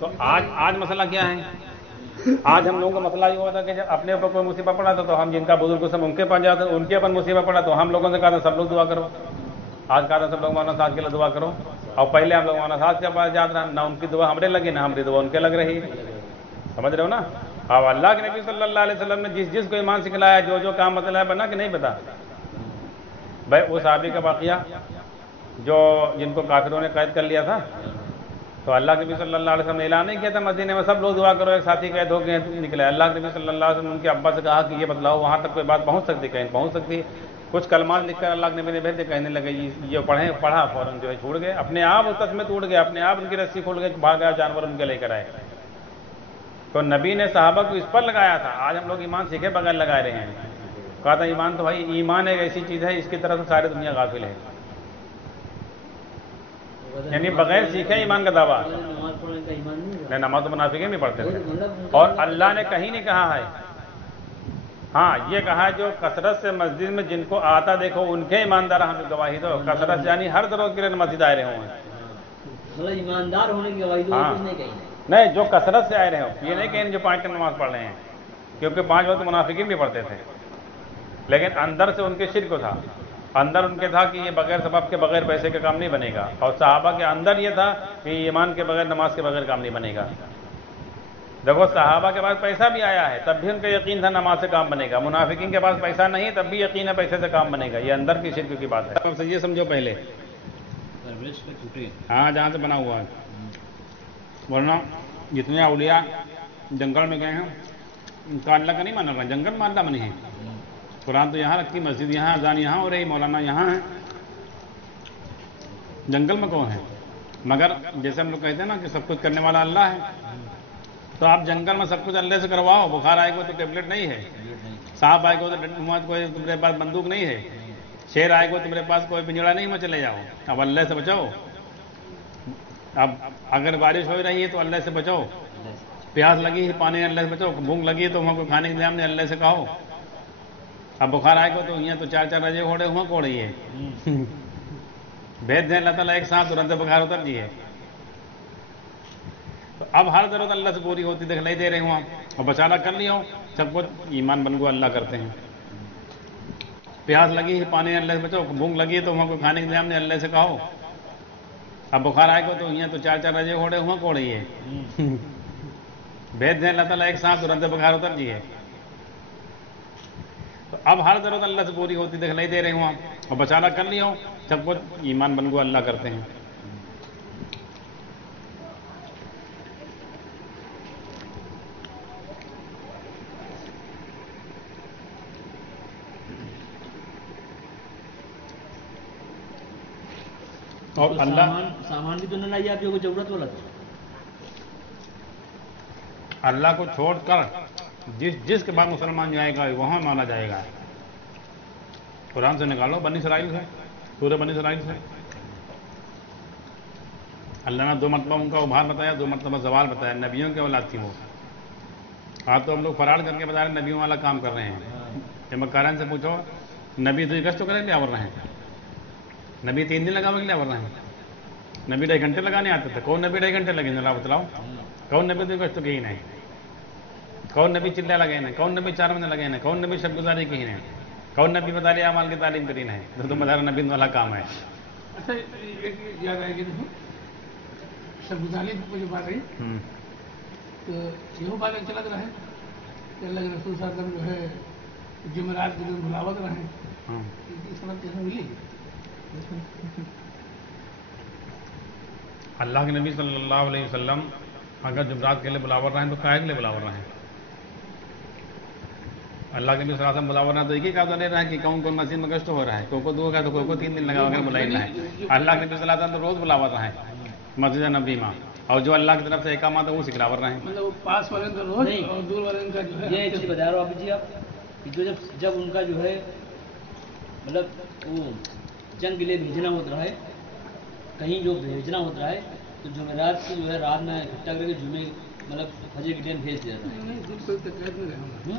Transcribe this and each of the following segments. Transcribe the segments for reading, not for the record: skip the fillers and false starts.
تو آج مسئلہ کیا ہے؟ آج ہم لوگوں کا مسئلہ یہ ہوا تھا کہ جب اپنے اوپر کوئی مصیبت پڑا تھا تو ہم جن کا بزرگ سب ان کے پاس جاتے، ان کے اوپر مصیبت پڑا تو ہم لوگوں سے کہا تھا سب لوگ دعا کرو. آج کہا تھا سب لوگ مولانا صاحب کے لیے دعا کرو، اور پہلے ہم لوگ مولانا صاحب کے پاس جاتے ہیں، نہ ان کی دعا ہمارے لگی نہ ہماری دعا ان کے لگ رہی. سمجھ رہے ہو نا؟ اور اللہ کے نبی صلی اللہ علیہ وسلم نے جس کو ایمان سکھلایا، جو کام بتلایا، بنا کہ نہیں پتا؟ بھائی وہ صحابی کا واقعہ جن کو کافروں نے قید کر لیا تھا، تو اللہ کے نبی صلی اللہ علیہ وسلم نے اعلان نہیں کیا تھا مدینے میں سب لوگ دعا کرو، ایک ساتھی قید ہو گئے نکلے. اللہ کے نبی صلی اللہ علیہ وسلم نے ان کے ابا سے کہا کہ یہ بتلاؤ وہاں تک کوئی بات پہنچ سکتی؟ کہیں پہنچ سکتی. کچھ کلمات لکھ کر اللہ کے نبی نے بھیج دے، کہنے لگے یہ پڑھا فوراً جو ہے چھوڑ گئے، اپنے آپ تسمے ٹوٹ گئے، اپنے آپ ان کی رسی کھول گئے، بھاگ گیا جانور ان کے لے کر آئے. تو نبی نے صحابہ کو اس پر لگایا تھا. آج ہم لوگ ایمان سیکھے بغیر لگا رہے ہیں. کہا تھا ایمان تو بھائی، ایمان ایک ایسی چیز ہے اس کی طرف سے ساری دنیا غافل ہے. یعنی بغیر سیکھے ایمان کا دعویٰ. نہیں، نماز تو منافقین بھی پڑھتے تھے، اور اللہ نے کہیں نہیں کہا ہے. ہاں یہ کہا جو کثرت سے مسجد میں جن کو آتا دیکھو ان کے ایماندار ہم گواہی دو. کثرت سے یعنی ہر ضرورت کے لیے مسجد آئے رہے ہوں. ایماندار ہونے کی گواہی دو، کچھ نہیں کہیں. نہیں، جو کثرت سے آئے رہے ہوں، یہ نہیں کہ جو 5 نماز پڑھ رہے ہیں، کیونکہ 5 وقت منافقین بھی پڑھتے تھے، لیکن اندر سے ان کے شرک تھا. اندر ان کے تھا کہ یہ بغیر سبب کے بغیر پیسے کا کام نہیں بنے گا، اور صحابہ کے اندر یہ تھا کہ ایمان کے بغیر نماز کے بغیر کام نہیں بنے گا. دیکھو صحابہ کے پاس پیسہ بھی آیا ہے تب بھی ان کا یقین تھا نماز سے کام بنے گا. منافقین کے پاس پیسہ نہیں تب بھی یقین ہے پیسے سے کام بنے گا. یہ اندر کی شرک کی بات ہے. یہ سمجھو پہلے ہاں جہاں سے بنا ہوا ہے، ورنہ جتنے اولیاء جنگل میں گئے ہیں ان کا اللہ کا نہیں مانا رہا، جنگل میں اللہ بنی ہے. قرآن تو یہاں رکھی، مسجد یہاں، اذان یہاں ہو رہی، مولانا یہاں ہے، جنگل میں کون ہے؟ مگر جیسے ہم لوگ کہتے ہیں نا کہ سب کچھ کرنے والا اللہ ہے، تو آپ جنگل میں سب کچھ اللہ سے کرواؤ. بخار آئے گا تو ٹیبلٹ نہیں ہے، سانپ آئے گا تو کوئی تمہارے پاس بندوق نہیں ہے، شیر آئے گا تمہارے پاس کوئی پنجڑا نہیں، میں چلے جاؤ. اب اللہ سے بچاؤ. اب اگر بارش ہو رہی ہے تو اللہ سے بچاؤ، پیاس لگی ہے پانی اللہ سے بچاؤ، بھوک لگی ہے تو وہاں کو کھانے کے انتظام نے اللہ سے کہو. اب بخار آئے گا تو یہاں تو 4 رجے گھوڑے وہاں کو رہی ہے، بھیج دیں اللہ تعالیٰ ایک ساتھ ترنت بخار اتر جی ہے. تو اب ہر ضرورت اللہ سے پوری ہوتی دکھلائی دے رہے ہوں آپ، اور بچانا کر لیا ہو سب کچھ. ایمان بن گو اللہ کرتے ہیں. پیاس لگی ہے پانی اللہ سے بچاؤ، بھوک لگی ہے تو وہاں کو کھانے کے انتظام نے اللہ سے کہو. اب بخار آئے گا تو یہاں تو 4 رجے گھوڑے وہاں کو رہی ہے، بھیج دیں اللہ تعالیٰ ایک ساتھ ترنت بخار اتر جی ہے. تو اب ہر ضرورت اللہ سے پوری ہوتی دکھلائی دے رہے ہوں آپ، اور بچانا کر لیا ہو سب کچھ. ایمان بن گو اللہ کرتے ہیں. اور اللہ سامان بھی تو نہ لائیے آپ جو ضرورت والا تھا. اللہ کو چھوڑ کر جس کے بعد مسلمان جائے گا وہاں مانا جائے گا. قرآن سے نکالو، بنی اسرائیل سے، سورہ بنی اسرائیل سے. اللہ نے 2 مرتبہ ان کا ابھار بتایا، 2 مرتبہ زوال بتایا. نبیوں کے اولاد تھی وہ. آپ تو ہم لوگ فراڈ کر کے بتا رہے ہیں نبیوں والا کام کر رہے ہیں. جب مکارن سے پوچھو نبی 2 گز تو کریں لیا رہے ہیں، نبی 3 دن لگانے کے لیے آور رہے ہیں. نبی 2.5 گھنٹے لگانے آتے تھے. کون نبی 2.5 گھنٹے لگے ذرا بتلاؤ؟ کون نبی 2 گز تو کی نہیں؟ کون نبی چلے لگے ہیں؟ کون نبی 4 مہینے لگے ہیں؟ کون نبی شب گزاری کی ہیں؟ کون نبی مداری اعمال کی تعلیم کرین ہے؟ تو تم بتا رہے نبی والا کام ہے. اچھا ایک یاد آئے گی دیکھو شب گزاری کو جو بات رہی تو یہ بات چلت رہے کہ اللہ کے رسول صلی اللہ علیہ وسلم جو ہے جمعرات کے دن بلاوت رہے، سمجھ کیسے ملی؟ اللہ کے نبی صلی اللہ علیہ وسلم اگر جمعرات کے لیے بلاور رہے ہیں تو کاہے کے لیے بلاور رہے ہیں؟ اللہ کے نبی صلی اللہ علیہ وسلم بلاور رہے تو ایک ہی کام دے رہا ہے کہ کون مسجد میں گشت ہو رہا ہے، کو 2 کا تو کو 3 دن لگا کر بلائی رہا ہے. اللہ کے نبی صلی اللہ علیہ وسلم تو روز بلاور رہے ہیں مسجد نبی میں، اور جو اللہ کی طرف سے احکامات ہے وہ سکھلاور رہے ہیں. مطلب پاس والے کا روز اور دور والے کا جو ہے یہ چیز بتا رہا ہوں آپ جی آپ جو جب ان کا جو ہے مطلب وہ جنگ کے لیے بھیجنا ہوتا ہے، کہیں جو بھیجنا ہوتا ہے تو جمعرات کی جو ہے رات میں اکٹھا کر کے جمعے مطلب فجر کے ٹائم بھیج دیا جاتا ہے.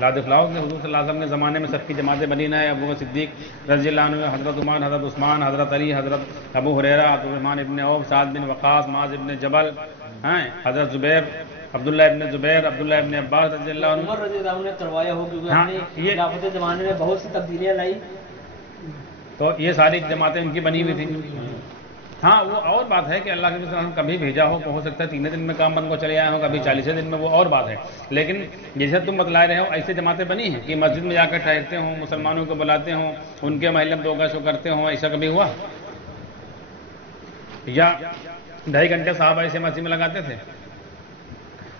لا دکھلاؤ کہ حضور صلی اللہ علیہ وسلم کے زمانے میں سب کی جماعتیں بنی نہ ہے، ابو بکر صدیق رضی اللہ عنہ، حضرت عمر، حضرت عثمان، حضرت علی، حضرت ابو ہریرہ، عبد الرحمن ابن عوف، سعد بن وقاص، معاذ ابن جبل، حضرت زبیر، عبداللہ ابن زبیر، عبداللہ ابن عباس رضی اللہ عنہ. عمر رضی اللہ عنہ نے کروایا ہو، کیونکہ ہاں، ہم نے یہ خلافت زمانے میں بہت سی تبدیلیاں لائی. تو یہ ساری جماعتیں ان کی بنی ہوئی تھیں. ہاں وہ اور بات ہے کہ اللہ کے رسول کبھی بھیجا ہو سکتا ہے 3 دن میں کام بن کو چلے آئے ہوں، کبھی 40 دن میں، وہ اور بات ہے. لیکن جیسے تم بتلا رہے ہو ایسے جماعتیں بنی ہیں کہ مسجد میں جا کر ٹھہرتے ہوں، مسلمانوں کو بلاتے ہوں، ان کے محلے میں 2 گشت کرتے ہوں، ایسا کبھی ہوا؟ یا 2.5 گھنٹے صحابہ ایسے مسجد میں لگاتے تھے؟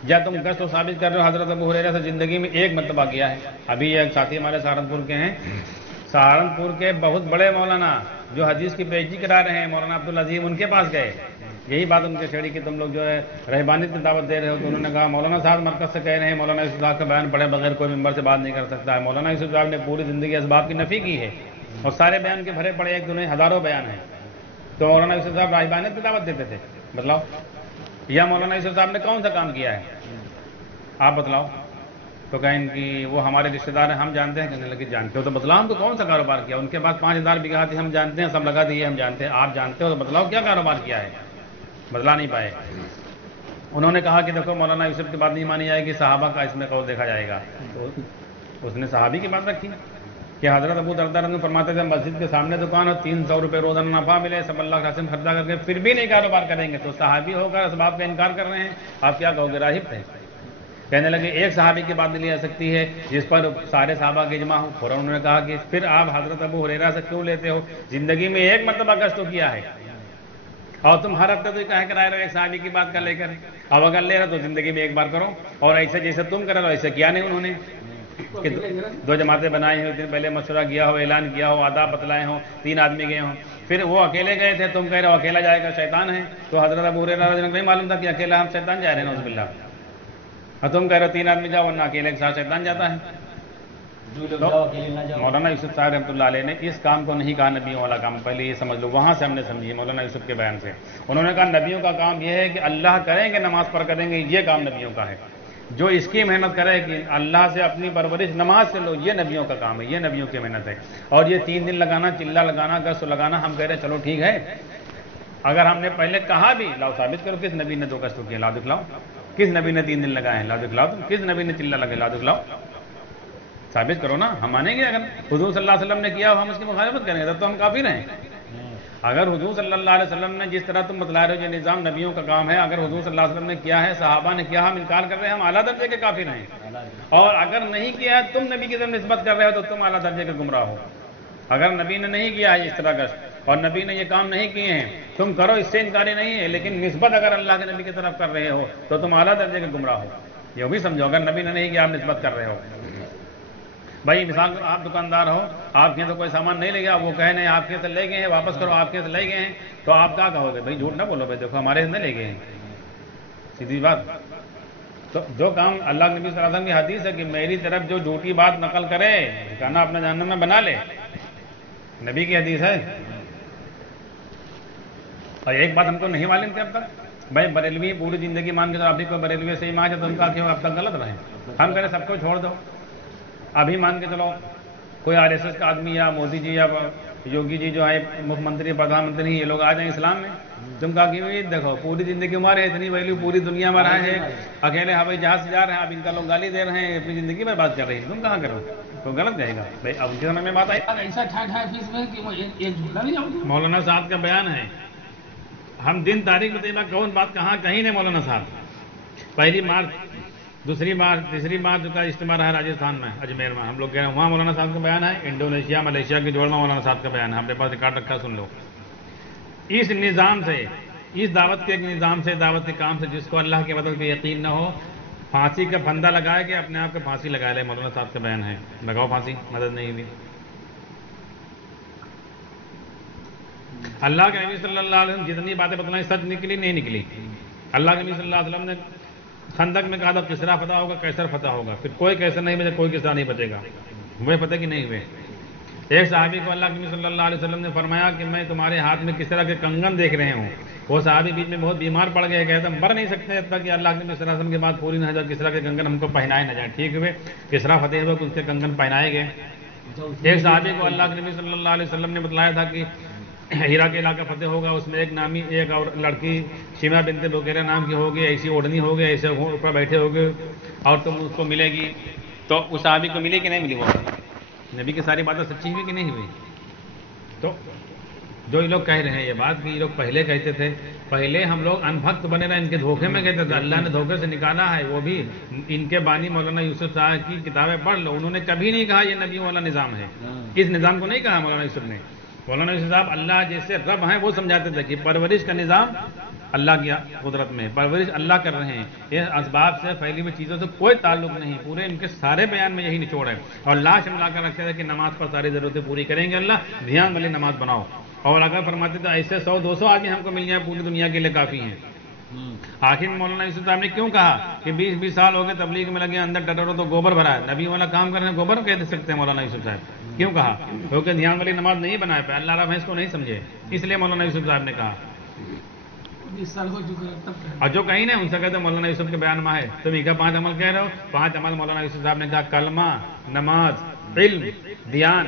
یا تم گشت و ثابت کر رہے ہو حضرت ابو ہریرہ سے زندگی میں 1 مرتبہ کیا ہے؟ ابھی ایک ساتھی ہمارے سہارنپور کے ہیں، سہارنپور کے بہت بڑے مولانا جو حدیث کی PhD کرا رہے ہیں، مولانا عبدالعظیم، ان کے پاس گئے. یہی بات ان کے چھیڑی کہ تم لوگ جو ہے رہبانیت کی دعوت دے رہے ہو. تو انہوں نے کہا مولانا صاحب مرکز سے کہہ رہے ہیں مولانا یوسف صاحب کا بیان پڑھے بغیر کوئی ممبر سے بات نہیں کر سکتا ہے. مولانا یوسف صاحب نے پوری زندگی اسباب کی نفی کی ہے اور سارے بیان کے بھرے پڑے ایک دنیا ہزاروں بیان ہیں. تو مولانا یوسف صاحب رہبانیت کی دعوت دیتے تھے؟ بتلاؤ. یا مولانا یوسف صاحب نے کون سا کام کیا ہے؟ آپ بتلاؤ. تو کہیں کہ وہ ہمارے رشتہ دار ہیں، ہم جانتے ہیں. کہنے لگے جانتے ہو تو بتلاؤ ہم کو کون سا کاروبار کیا. ان کے پاس 5000 بیگھہ تھی، ہم جانتے ہیں، سب لگا دیے، ہم جانتے ہیں. آپ جانتے ہو تو بتلاؤ کیا کاروبار کیا ہے. بتلا نہیں پائے. انہوں نے کہا کہ دیکھو مولانا یوسف کی بات نہیں مانی جائے گی، صحابہ کا اس میں قول دیکھا جائے گا. تو اس نے صحابی کی بات رکھی کہ حضرت ابو درداء رضی اللہ عنہ فرماتے تھے مسجد کے سامنے دکان اور 300 روپے روزانہ نفع ملے، سب اللہ کا قسم خرچہ کر کے پھر بھی نہیں کاروبار کریں گے. تو صحابی ہو کر اسباب کا انکار کر رہے ہیں، آپ کیا کہو گے؟ راہب تھے. کہنے لگے ایک صحابی کی بات نہیں لی جا سکتی ہے جس پر سارے صحابہ کے اجماع ہو. فوراً انہوں نے کہا کہ پھر آپ حضرت ابو ہریرہ سے کیوں لیتے ہو؟ زندگی میں 1 مرتبہ گشت تو کیا ہے اور تم ہر ہفتے تو کہہ کر آئے رہو ایک صحابی کی بات کر لے کر. اب اگر لے رہے تو زندگی میں 1 بار کرو. اور ایسے جیسے تم کر رہے ہو ایسے کیا نہیں انہوں نے کہ 2 جماعتیں بنائی ہیں، 1 دن پہلے مشورہ کیا ہو، اعلان کیا ہو، آداب بتلائے ہوں، 3 آدمی گئے ہوں. پھر وہ اکیلے گئے تھے، تم کہہ رہے ہو اکیلا جائے گا شیطان ہے. تو حضرت ابو ہریرہ رضی اللہ عنہ نہیں معلوم تھا کہ اکیلا ہم شیطان جا رہے ہیں، نعوذ باللہ. اور تم کہہ رہے ہو 3 آدمی جاؤ ورنہ اکیلے کے ساتھ شیطان جاتا ہے. مولانا یوسف صاحب رحمۃ اللہ علیہ نے اس کام کو نہیں کہا نبیوں والا کام. پہلے یہ سمجھ لو، وہاں سے ہم نے سمجھی مولانا یوسف کے بیان سے. انہوں نے کہا نبیوں کا کام یہ ہے کہ اللہ کریں گے نماز پڑھ کریں گے، یہ کام نبیوں کا ہے. جو اس کی محنت کرے کہ اللہ سے اپنی پرورش نماز سے لو، یہ نبیوں کا کام ہے، یہ نبیوں کی محنت ہے. اور یہ 3 دن لگانا، چلہ لگانا، گشت لگانا، ہم کہہ رہے چلو ٹھیک ہے. اگر ہم نے پہلے کہا بھی لاؤ ثابت کرو کس نبی نے 2 گشت کیے، لا دکھلاؤ. کس نبی نے 3 دن لگائے ہیں، لا دکھلاؤ. تم کس نبی نے چلہ لگے، لا دکھلاؤ. ثابت کرو نا، ہم مانیں گے. اگر حضور صلی اللہ علیہ وسلم نے کیا ہو ہم اس کی مخالفت کریں گے تو ہم کافر ہیں. اگر حضور صلی اللہ علیہ وسلم نے جس طرح تم بتلا رہے ہو یہ نظام نبیوں کا کام ہے، اگر حضور صلی اللہ علیہ وسلم نے کیا ہے، صحابہ نے کیا، ہم انکار کر رہے ہیں، ہم اعلیٰ درجے کے کافر ہیں. اور اگر نہیں کیا ہے تم نبی کی طرف نسبت کر رہے ہو تو تم اعلیٰ درجے کے گمراہ ہو. اگر نبی نے نہیں کیا ہے اس طرح گشت اور نبی نے یہ کام نہیں کیے ہیں، تم کرو، اس سے انکاری نہیں ہے، لیکن نسبت اگر اللہ کے نبی کی طرف کر رہے ہو تو تم اعلیٰ درجے کے گمراہ ہو. یہ بھی سمجھو، اگر نبی نے نہیں کیا آپ نسبت کر رہے ہو. بھائی مثال آپ دکاندار ہو، آپ کے تو کوئی سامان نہیں لے گیا، وہ کہے نہیں آپ کے سے لے گئے ہیں، واپس کرو، آپ کے سے لے گئے ہیں، تو آپ کیا کہو گے؟ بھائی جھوٹ نہ بولو، بھائی دیکھو ہمارے سے نہیں لے گئے ہیں. سیدھی بات. تو جو کام اللہ کے نبی صلی اللہ علیہ وسلم کی حدیث ہے کہ میری طرف جو جھوٹی بات نقل کرے کہنا اپنے جہنم میں بنا لے، نبی کی حدیث ہے. اور ایک بات ہم کو نہیں معلوم تھی اب تک، بھائی بریلوی پوری زندگی مان کے تو آپ کوئی بریلوی سے ہی مان ہے تو ان کا کیوں اب تک غلط رہے. ہم کہہ رہے سب کو چھوڑ دو. ابھی مان کے چلو کوئی RSS کا آدمی یا مودی جی یا یوگی جی جو ہے مکھ منتری پردھان منتری، یہ لوگ آ جائیں اسلام میں. تم کہا کہ دیکھو پوری زندگی ہمارے اتنی ویلیو پوری دنیا میں رہے ہیں، اکیلے ہوائی جہاز سے جا رہے ہیں، اب ان کا لوگ گالی دے رہے ہیں، اپنی زندگی میں بات کر رہے ہیں. تم کہاں کرو تو غلط کہے گا. بھائی اب ان کے سمجھ میں بات آئی. ایسا ٹھاٹھا فیس میں کہ وہ ایک جھولا بھی جاؤ. مولانا صاحب کا بیان ہے، ہم دن تاریخ بتائیے کون بات کہاں کہیں نہیں. مولانا صاحب 1 مارچ 2 مارچ 3 مارچ کا اجتماع رہا راجستھان میں اجمیر میں، ہم لوگ کہہ رہے ہیں وہاں مولانا صاحب کا بیان ہے. انڈونیشیا ملیشیا کے جوڑ میں مولانا صاحب کا بیان ہے، ہم نے پاس ریکارڈ رکھا، سن لو. اس نظام سے، اس دعوت کے ایک نظام سے، دعوت کے کام سے جس کو اللہ کے مدد پہ یقین نہ ہو، پھانسی کا پھندا لگائے کہ اپنے آپ کو پھانسی لگا لے. مولانا صاحب کا بیان ہے، لگاؤ پھانسی، مدد نہیں ہوئی. اللہ کے نبی صلی اللہ علیہ وسلم جتنی باتیں بتلائیں سچ نکلی نہیں نکلی. اللہ کے نبی صلی اللہ علیہ وسلم نے خندق میں کہا تھا کسرا فتح ہوگا، کیسر فتح ہوگا، پھر کوئی کیسر نہیں بچے، کوئی کسرا نہیں بچے گا. ہوئے فتح کی نہیں ہوئے. ایک صحابی کو اللہ کے نبی صلی اللہ علیہ وسلم نے فرمایا کہ میں تمہارے ہاتھ میں کس طرح کے کنگن دیکھ رہے ہوں. وہ صحابی بیچ میں بہت بیمار پڑ گئے, کہتے ہم مر نہیں سکتے جب تک کہ اللہ کے نبی صلی اللہ علیہ وسلم کے بعد پوری نہ ہو جائے, کس طرح کے کنگن ہم کو پہنائے نہ جائیں. ٹھیک ہوئے, کسرا فتح ہوئے کہ اس کے کنگن پہنائے گئے. ایک صحابی کو اللہ کے نبی صلی اللہ علیہ وسلم نے بتلایا تھا کہ ہیرا کے علاقہ فتح ہوگا, اس میں ایک اور لڑکی شیما بنت بغیرہ نام کی ہوگی, ایسی اوڑھنی ہوگی, ایسے اوپر بیٹھے ہوگے اور تم اس کو ملے گی. تو اس صحابی کو ملی کہ نہیں ملی؟ وہ نبی کی ساری باتیں سچی ہوئی کہ نہیں ہوئی؟ تو جو یہ لوگ کہہ رہے ہیں یہ بات کہ یہ لوگ پہلے کہتے تھے, پہلے ہم لوگ انبھکت بنے رہے, ان کے دھوکے میں کہتے تھے, اللہ نے دھوکے سے نکالا ہے. وہ بھی ان کے بانی مولانا یوسف صاحب کی کتابیں پڑھ لو, انہوں نے کبھی نہیں کہا یہ نبیوں والا نظام ہے. اس نظام کو نہیں کہا مولانا یوسف نے. مولانا یوسف صاحب اللہ جیسے رب ہیں وہ سمجھاتے تھے کہ پرورش کا نظام اللہ کی قدرت میں, پرورش اللہ کر رہے ہیں, یہ اسباب سے پھیلی ہوئی چیزوں سے کوئی تعلق نہیں. پورے ان کے سارے بیان میں یہی نچوڑ ہے. اور لاش ملا کر رکھتے تھے کہ نماز پر ساری ضرورتیں پوری کریں گے اللہ, دھیان والی نماز بناؤ. اور اگر فرماتے تو ایسے 100-200 آدمی ہم کو مل جائیں پوری دنیا کے لیے کافی ہیں. آخر مولانا یوسف صاحب نے کیوں کہا کہ 20 سال ہو گئے تبلیغ میں لگے, اندر ڈٹر ہو تو گوبر بھرا ہے, نبی والا کام کرنے گوبر کہہ دے سکتے ہیں مولانا یوسف صاحب؟ کیوں کہا؟ کیونکہ دھیان والی نماز نہیں بنائے پہ, اللہ رب ہے اس کو نہیں سمجھے, اس لیے مولانا یوسف صاحب نے کہا. 20 سال ہو چکے ہیں تب اور جو کہیں نا ان سے کہتے مولانا یوسف کے بیان میں ہے, تم کیا 5 عمل کہہ رہے ہو؟ 5 عمل مولانا یوسف صاحب نے کہا کلمہ, نماز, علم, دھیان,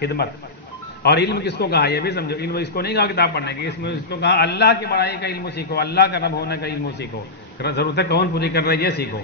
خدمت. اور علم کس کو کہا یہ بھی سمجھو, علم اس کو نہیں کہا کتاب پڑھنے کی, اس میں اس کو کہا اللہ کی بڑائی کا علم سیکھو, اللہ کا رب ہونے کا علم سیکھو, ضرورت ہے کون پوری کر رہی ہے سیکھو.